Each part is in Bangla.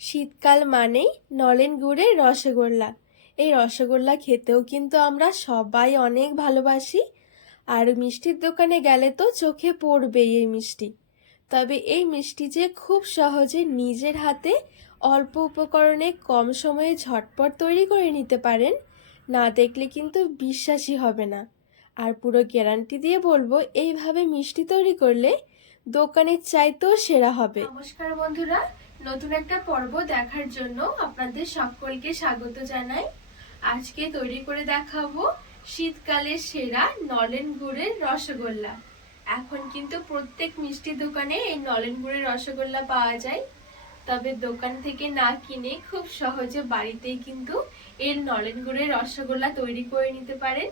শীতকাল মানেই নলেন গুড়ের রসগোল্লা। এই রসগোল্লা খেতেও কিন্তু আমরা সবাই অনেক ভালোবাসি, আর মিষ্টির দোকানে গেলে তো চোখে পড়বেই এই মিষ্টি। তবে এই মিষ্টি যে খুব সহজে নিজের হাতে অল্প উপকরণে কম সময়ে ঝটপট তৈরি করে নিতে পারেন, না দেখলে কিন্তু বিশ্বাসই হবে না। আর পুরো গ্যারান্টি দিয়ে বলব, এইভাবে মিষ্টি তৈরি করলে দোকানের চাইতেও সেরা হবে। নমস্কার বন্ধুরা নতুন একটা পর্ব দেখার জন্য আপনাদের সকলকে স্বাগত জানাই। আজকে তৈরি করে দেখাবো শীতকালের সেরা নলেন গুড়ের রসগোল্লা। এখন কিন্তু প্রত্যেক মিষ্টি দোকানে এই নলেন গুড়ের রসগোল্লা পাওয়া যায়। তবে দোকান থেকে না কিনে খুব সহজে বাড়িতেই কিন্তু এর নলেন গুড়ের রসগোল্লা তৈরি করে নিতে পারেন।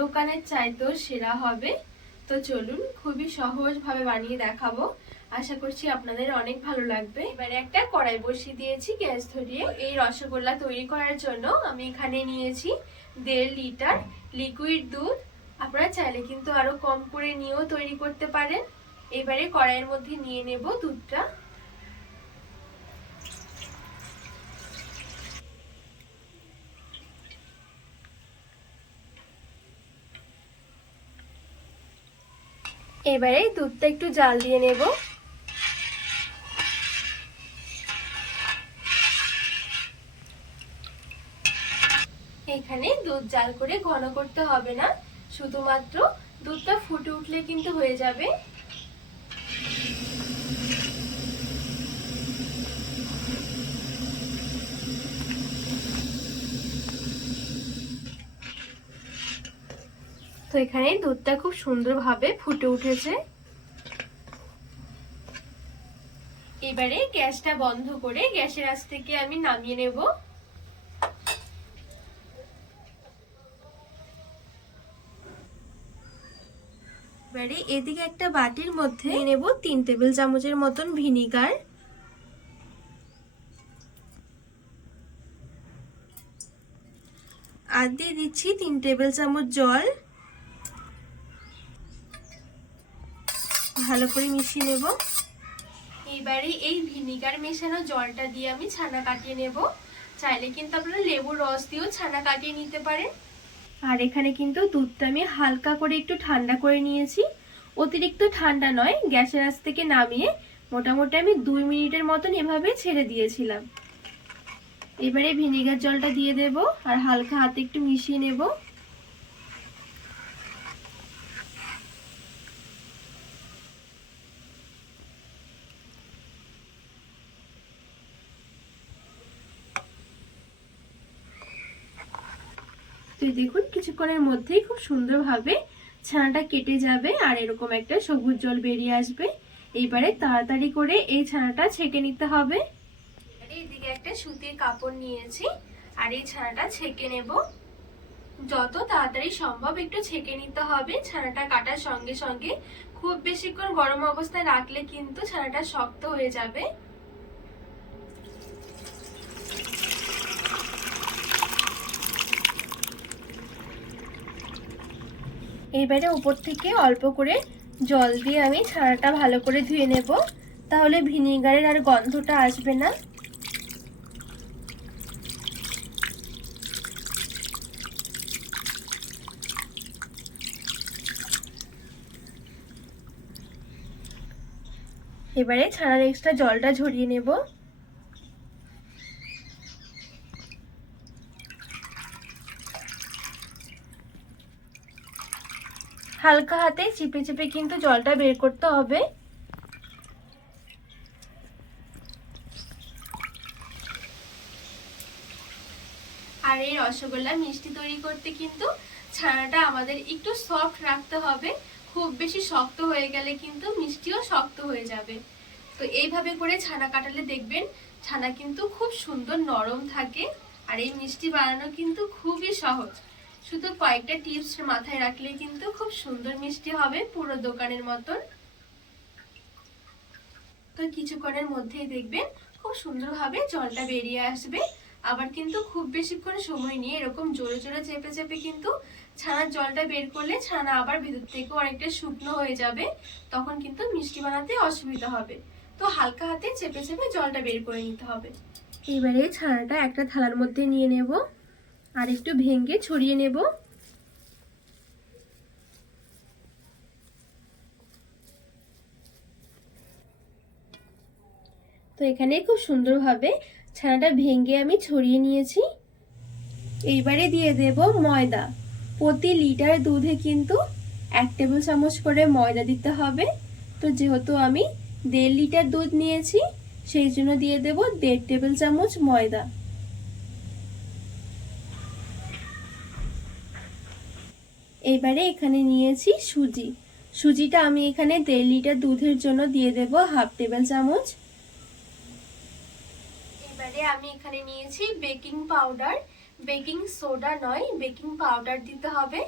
দোকানের চাইতেও সেরা হবে। তো চলুন খুবই সহজভাবে বানিয়ে দেখাবো। আশা করছি আপনাদের অনেক ভালো লাগবে। এবারে একটা কড়াই বসিয়ে দিয়েছি গ্যাস ধরিয়ে। এই রসগোল্লা তৈরি করার জন্য আমি এখানে নিয়েছি দেড় লিটার লিকুইড দুধ। আপনারা চাইলে কিন্তু আরও কম করে নিয়েও তৈরি করতে পারেন। এবারে কড়াইয়ের মধ্যে নিয়ে নেব দুধটা। এবারে দুধটা একটু জাল দিয়ে নেব। এখানে দুধ জাল করে ঘন করতে হবে না। শুধুমাত্র দুধটা ফুটে উঠলে কিন্তু হয়ে যাবে। তো এখানে দুধটা খুব সুন্দরভাবে ফুটে উঠেছে। এবারে গ্যাসটা বন্ধ করে গ্যাসের আঁচ থেকে আমি নামিয়ে নেব। এবারে এদিকে একটা বাটির মধ্যে নেব তিন টেবিল চামচের মতন ভিনিগার। আর দিয়ে দিচ্ছি তিন টেবিল চামচ জল। ভালো করে মিশিয়ে নেব। এবারে এই ভিনিগার মেশানো জলটা দিয়ে আমি ছানা কাটিয়ে নেব। চাইলে কিন্তু আপনারা লেবুর রস দিয়েও ছানা কাটিয়ে নিতে পারেন। আর এখানে কিন্তু দুধটা আমি হালকা করে একটু ঠান্ডা করে নিয়েছি। অতিরিক্ত ঠান্ডা নয়, গ্যাসের আঁচ থেকে নামিয়ে মোটামুটি আমি দুই মিনিটের মতন এভাবে ছেড়ে দিয়েছিলাম। এবারে ভিনেগার জলটা দিয়ে দেব আর হালকা হাতে একটু মিশিয়ে নেব। তো দেখুন, কিছুক্ষণের মধ্যেই খুব সুন্দরভাবে ছানাটা কেটে যাবে আর এরকম একটা সবুজ জল বেরিয়ে আসবে। এইবারে তাড়াতাড়ি করে এই ছানাটা ছেঁকে নিতে হবে। এইদিকে একটা সুতির কাপড় নিয়েছি আর এই ছানাটা ছেঁকে নেব। যত তাড়াতাড়ি সম্ভব একটু ছেঁকে নিতে হবে। ছানাটা কাটার সঙ্গে সঙ্গে খুব বেশিক্ষণ গরম অবস্থায় রাখলে কিন্তু ছানাটা শক্ত হয়ে যাবে। এবারে উপর থেকে অল্প করে জল দিয়ে আমি ছানাটা ভালো করে ধুয়ে নেব। তাহলে ভিনিগারের আর গন্ধটা আসবে না। এবারে ছানার এক্সট্রা জলটা ঝরিয়ে নেব। হালকা হাতে চিপে চিপে কিন্তু জলটা বের করতে হবে। আর এই রসগোল্লা মিষ্টি তৈরি করতে কিন্তু ছানাটা আমাদের একটু সফট রাখতে হবে। খুব বেশি শক্ত হয়ে গেলে কিন্তু মিষ্টিও শক্ত হয়ে যাবে। তো এইভাবে করে ছানা কাটালে দেখবেন ছানা কিন্তু খুব সুন্দর নরম থাকে। আর এই মিষ্টি বানানো কিন্তু খুবই সহজ। শুধু কয়েকটা টিপস মাথায় রাখলে কিন্তু খুব সুন্দর মিষ্টি হবে পুরো দোকানের মতন। তো কিছুক্ষণের মধ্যেই দেখবেন খুব সুন্দরভাবে জলটা বেরিয়ে আসবে। আবার কিন্তু খুব বেশিক্ষণ সময় নিয়ে এরকম জোরে জোরে চেপে চেপে কিন্তু ছানার জলটা বের করলে ছানা আবার ভিতর থেকে অনেকটা শুকনো হয়ে যাবে, তখন কিন্তু মিষ্টি বানাতে অসুবিধা হবে। তো হালকা হাতে চেপে চেপে জলটা বের করে নিতে হবে। এবারে ছানাটা একটা থালার মধ্যে নিয়ে নেব। আর একটু ভেঙে ছড়িয়ে নেব। তো এখানে খুব সুন্দরভাবে ছানাটা ভেঙে আমি ছড়িয়ে নিয়েছি। এইবারে দিয়ে দেব ময়দা। প্রতি লিটার দুধে কিন্তু এক টেবিল চামচ করে ময়দা দিতে হবে। তো যেহেতু আমি দেড় লিটার দুধ নিয়েছি, সেই জন্য দিয়ে দেব দেড় টেবিল চামচ ময়দা। এবারে এখানে নিয়েছি সুজি। সুজিটা আমি এখানে দেড় লিটার দুধের জন্য দিয়ে দেব হাফ টেবিল চামচ। এবারে আমি এখানে নিয়েছি বেকিং পাউডার। বেকিং সোডা নয়, বেকিং পাউডার দিতে হবে।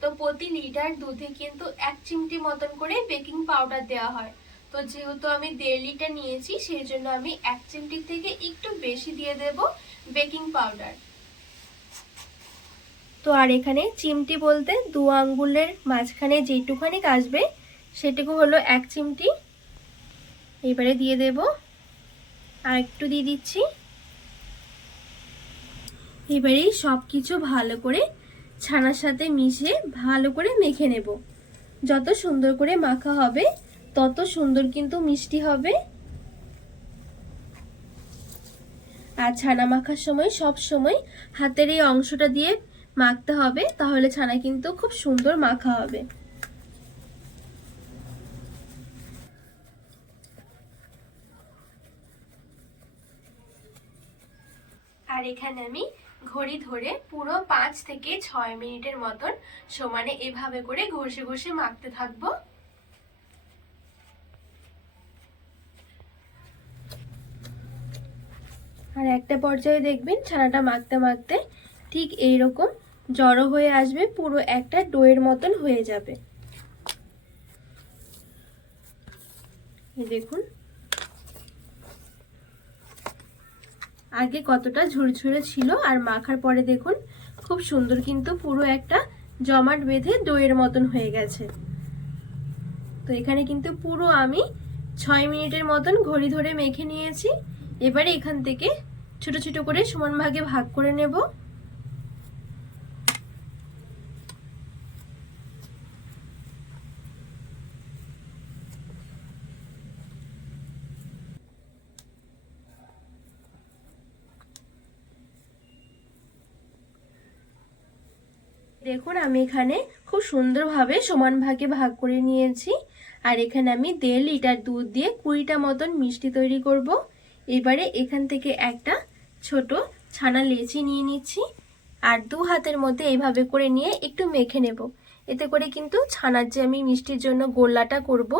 তো প্রতি লিটার দুধে কিন্তু এক চিমটি মতন করে বেকিং পাউডার দেওয়া হয়। তো যেহেতু আমি দেড় লিটার নিয়েছি, সেই জন্য আমি এক চিমটি থেকে একটু বেশি দিয়ে দেব বেকিং পাউডার। তো আর এখানে চিমটি বলতে দু আঙ্গুলের মাঝখানে যেটুখানি আসবে সেটুকু হলো এক চিমটি। এবারে দিয়ে দেব। আর একটু দিয়ে দিচ্ছি। এবারেই সব কিছু ভালো করে ছানার সাথে মিশিয়ে ভালো করে মেখে নেব। যত সুন্দর করে মাখা হবে, তত সুন্দর কিন্তু মিষ্টি হবে। আর ছানা মাখার সময় সব সময় হাতের এই অংশটা দিয়ে মাখতে হবে তাহলে ছানা কিন্তু খুব সুন্দর মাখা হবে। আর এখানে আমি ঘড়ি ধরে পুরো পাঁচ থেকে ছয় মিনিটের মতন সমানে এভাবে করে ঘষে ঘষে মাখতে থাকব। আর একটা পর্যায়ে দেখবেন ছানাটা মাখতে মাখতে ঠিক এইরকম জড়ো হয়ে আসবে, পুরো একটা ডোয়ের মতন হয়ে যাবে। দেখুন। আগে কতটা ঝুরঝুরে ছিল আর মাখার পরে দেখুন, খুব সুন্দর কিন্তু পুরো একটা জমাট বেঁধে দইয়ের মতন হয়ে গেছে। তো এখানে কিন্তু পুরো আমি ছয় মিনিটের মতন ঘড়ি ধরে মেখে নিয়েছি। এবারে এখান থেকে ছোট ছোট করে সমান ভাগে ভাগ করে নেব। দেখুন আমি এখানে খুব সুন্দরভাবে সমান ভাগে ভাগ করে নিয়েছি। আর এখানে আমি দেড় লিটার দুধ দিয়ে কুড়িটা মতন মিষ্টি তৈরি করব। এবারে এখান থেকে একটা ছোট ছানা লেচি নিয়ে নিচ্ছি। আর দু হাতের মধ্যে এইভাবে করে নিয়ে একটু মেখে নেব। এতে করে কিন্তু ছানার যে আমি মিষ্টির জন্য গোল্লাটা করব,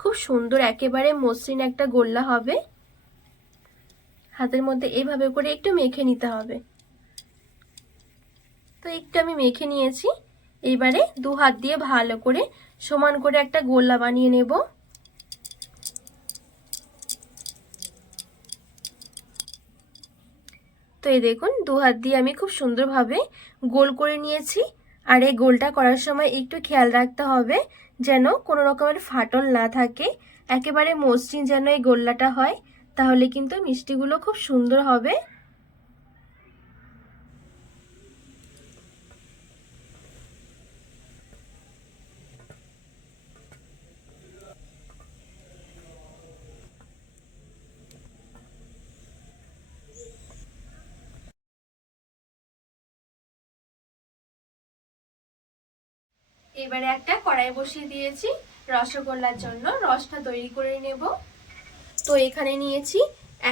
খুব সুন্দর একেবারে মসৃণ একটা গোল্লা হবে। হাতের মধ্যে এইভাবে করে একটু মেখে নিতে হবে। তো একটু আমি মেখে নিয়েছি। এইবারে দু হাত দিয়ে ভালো করে সমান করে একটা গোল্লা বানিয়ে নেব। তো এই দেখুন, দু হাত দিয়ে আমি খুব সুন্দরভাবে গোল করে নিয়েছি। আর এই গোলটা করার সময় একটু খেয়াল রাখতে হবে যেন কোনো রকমের ফাটল না থাকে। একেবারে মসৃণ যেন এই গোল্লাটা হয়, তাহলে কিন্তু মিষ্টিগুলো খুব সুন্দর হবে। এবারে একটা কড়াই বসিয়ে দিয়েছি। রসগোল্লার জন্য রসটা তৈরি করে নেব। তো এখানে নিয়েছি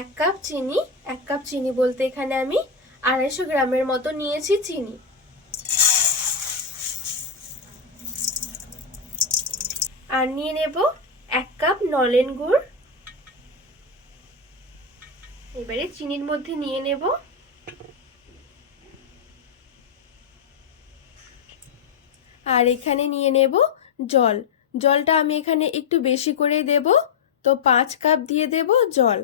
এক কাপ চিনি। এক কাপ চিনি বলতে এখানে আমি আড়াইশো গ্রামের মতো নিয়েছি চিনি। আর নিয়ে নেব এক কাপ নলেন গুড়। এবারে চিনির মধ্যে নিয়ে নেব। আর এখানে নিয়ে নেব জল। জলটা আমি এখানে একটু বেশি করে দেব। তো পাঁচ কাপ দিয়ে দেব জল।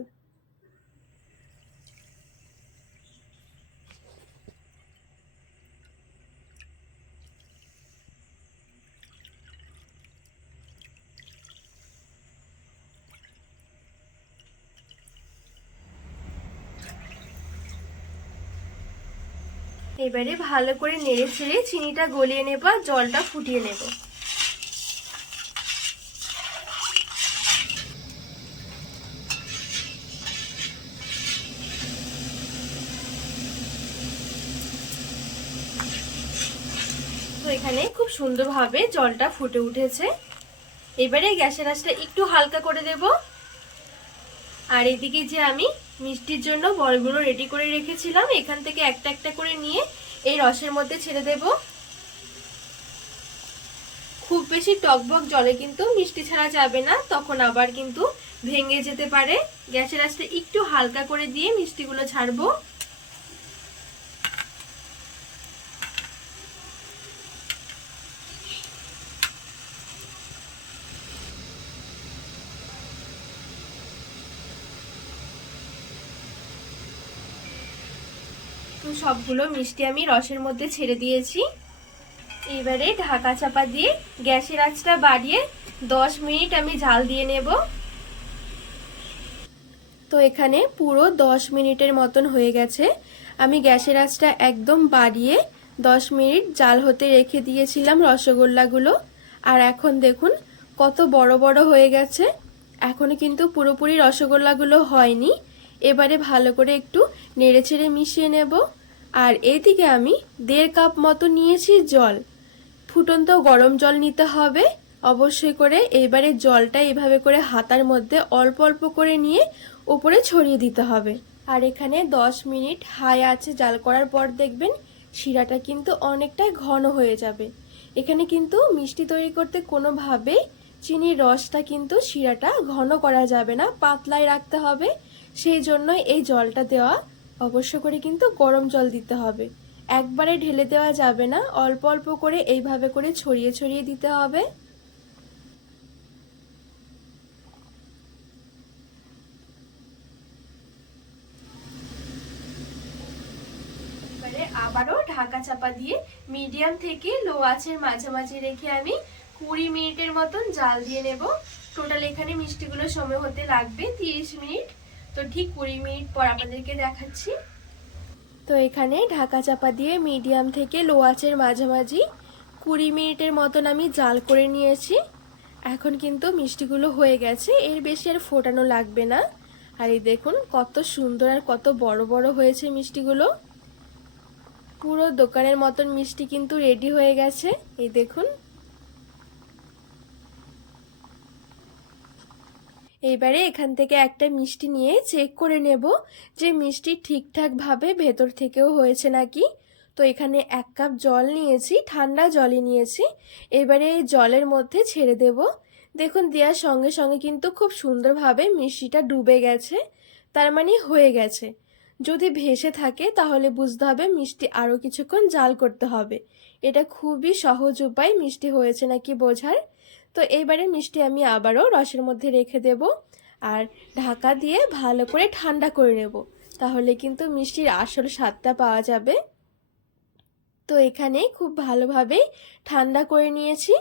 এবারে ভালো করে নেড়ে ছেড়ে চিনিটা গলিয়ে নেব আর জলটা ফুটিয়ে নেব। তো এখানে খুব সুন্দরভাবে জলটা ফুটে উঠেছে। এবারে গ্যাসের আঁচটা একটু হালকা করে দেব। আর এদিকে যে আমি মিষ্টির জন্য বলগুলো রেডি করে রেখেছিলাম। এখান থেকে একটা একটা করে নিয়ে এই রসের মধ্যে ছেড়ে দেব। খুব বেশি টকবক জলে কিন্তু মিষ্টি ছাড়া যাবে না, তখন আবার কিন্তু ভেঙে যেতে পারে। গ্যাসের আঁচটা একটু হালকা করে দিয়ে মিষ্টিগুলো ছাড়বো। সবগুলো মিষ্টি আমি রসের মধ্যে ছেড়ে দিয়েছি। এবারে ঢাকা চাপা দিয়ে গ্যাসের আঁচটা বাড়িয়ে দশ মিনিট আমি জাল দিয়ে নেব। তো এখানে পুরো দশ মিনিটের মতন হয়ে গেছে। আমি গ্যাসের আঁচটা একদম বাড়িয়ে দশ মিনিট জাল হতে রেখে দিয়েছিলাম রসগোল্লাগুলো। আর এখন দেখুন কত বড় বড় হয়ে গেছে। এখনও কিন্তু পুরোপুরি রসগোল্লাগুলো হয়নি। এবারে ভালো করে একটু নেড়ে ছেড়ে মিশিয়ে নেব। আর এইদিকে আমি দেড় কাপ মতো নিয়েছি জল। ফুটন্ত গরম জল নিতে হবে। অবশ্যই করে এবারে জলটা এভাবে করে হাতার মধ্যে অল্প অল্প করে নিয়ে উপরে ছড়িয়ে দিতে হবে। আর এখানে 10 মিনিট হাই আছে জাল করার পর দেখবেন শিরাটা কিন্তু অনেকটাই ঘন হয়ে যাবে। এখানে কিন্তু মিষ্টি তৈরি করতে কোনোভাবেই চিনির রসটা কিন্তু শিরাটা ঘন করা যাবে না পাতলায় রাখতে হবে। সেই জন্যই এই জলটা দেওয়া অবশ্য করে কিন্তু গরম জল দিতে হবে। একবারে ঢেলে দেওয়া যাবে না, অল্প অল্প করে এইভাবে করে ছড়িয়ে ছড়িয়ে দিতে হবে। আবারও ঢাকা চাপা দিয়ে মিডিয়াম থেকে লো আঁচের মাঝামাঝি রেখে আমি কুড়ি মিনিটের মতন জাল দিয়ে নেব। টোটাল এখানে মিষ্টিগুলো সময় হতে লাগবে তিরিশ মিনিট। তো ঠিক কুড়ি মিনিট পর আপনাদেরকে দেখাচ্ছি। তো এখানে ঢাকা চাপা দিয়ে মিডিয়াম থেকে লো আঁচের মাঝামাঝি কুড়ি মিনিটের মতন আমি জাল করে নিয়েছি। এখন কিন্তু মিষ্টিগুলো হয়ে গেছে, এর বেশি আর ফোটানো লাগবে না। আর এই দেখুন কত সুন্দর আর কত বড় বড় হয়েছে মিষ্টিগুলো। পুরো দোকানের মতন মিষ্টি কিন্তু রেডি হয়ে গেছে। এই দেখুন এইবারে এখান থেকে একটা মিষ্টি নিয়ে চেক করে নেব যে মিষ্টি ঠিকঠাকভাবে ভেতর থেকেও হয়েছে নাকি। তো এখানে এক কাপ জল নিয়েছি, ঠান্ডা জলই নিয়েছি। এবারে এই জলের মধ্যে ছেড়ে দেব। দেখুন, দেওয়ার সঙ্গে সঙ্গে কিন্তু খুব সুন্দরভাবে মিষ্টিটা ডুবে গেছে। তার মানে হয়ে গেছে। যদি ভেসে থাকে, তাহলে বুঝতে হবে মিষ্টি আরও কিছুক্ষণ জাল করতে হবে। এটা খুবই সহজ উপায়, মিষ্টি হয়েছে নাকি বোঝার। তো এইবারে মিষ্টি আমি আবারও রসের মধ্যে রেখে দেব আর ঢাকা দিয়ে ভালো করে ঠান্ডা করে নেব। তাহলে কিন্তু মিষ্টির আসল স্বাদটা পাওয়া যাবে। তো এখানে খুব ভালোভাবেই ঠান্ডা করে নিয়েছি।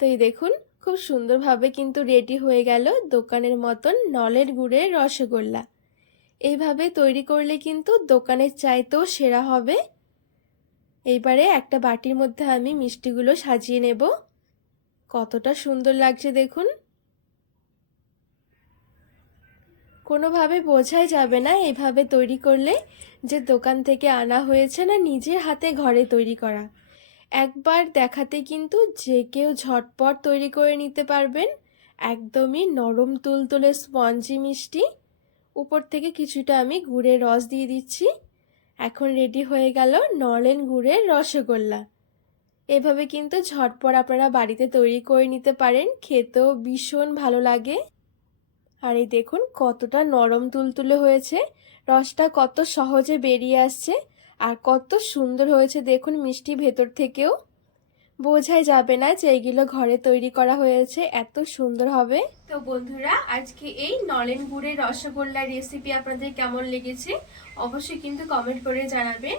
তো এই দেখুন, খুব সুন্দরভাবে কিন্তু রেডি হয়ে গেল দোকানের মতন নলের গুড়ের রসগোল্লা। এইভাবে তৈরি করলে কিন্তু দোকানের চাইতেও সেরা হবে। এইবারে একটা বাটির মধ্যে আমি মিষ্টিগুলো সাজিয়ে নেব। কতটা সুন্দর লাগছে দেখুন। কোনোভাবে বোঝাই যাবে না এভাবে তৈরি করলে যে দোকান থেকে আনা হয়েছে না নিজের হাতে ঘরে তৈরি করা। একবার দেখাতে কিন্তু যে কেউ ঝটপট তৈরি করে নিতে পারবেন। একদমই নরম তুলতুলে স্পঞ্জি মিষ্টি। উপর থেকে কিছুটা আমি গুড়ের রস দিয়ে দিচ্ছি। এখন রেডি হয়ে গেল নলেন গুড়ের রসগোল্লা। এভাবে কিন্তু ঝটপট আপনারা বাড়িতে তৈরি করে নিতে পারেন। খেতেও ভীষণ ভালো লাগে। আর এই দেখুন কতটা নরম তুলতুলে হয়েছে। রসটা কত সহজে বেরিয়ে আসছে আর কত সুন্দর হয়েছে দেখুন মিষ্টি ভেতর থেকেও। বোঝাই যাবে না যে এগুলো ঘরে তৈরি করা হয়েছে, এত সুন্দর হবে। তো বন্ধুরা, আজকে এই নলেন গুড়ের রসগোল্লার রেসিপি আপনাদের কেমন লেগেছে অবশ্যই কিন্তু কমেন্ট করে জানাবেন।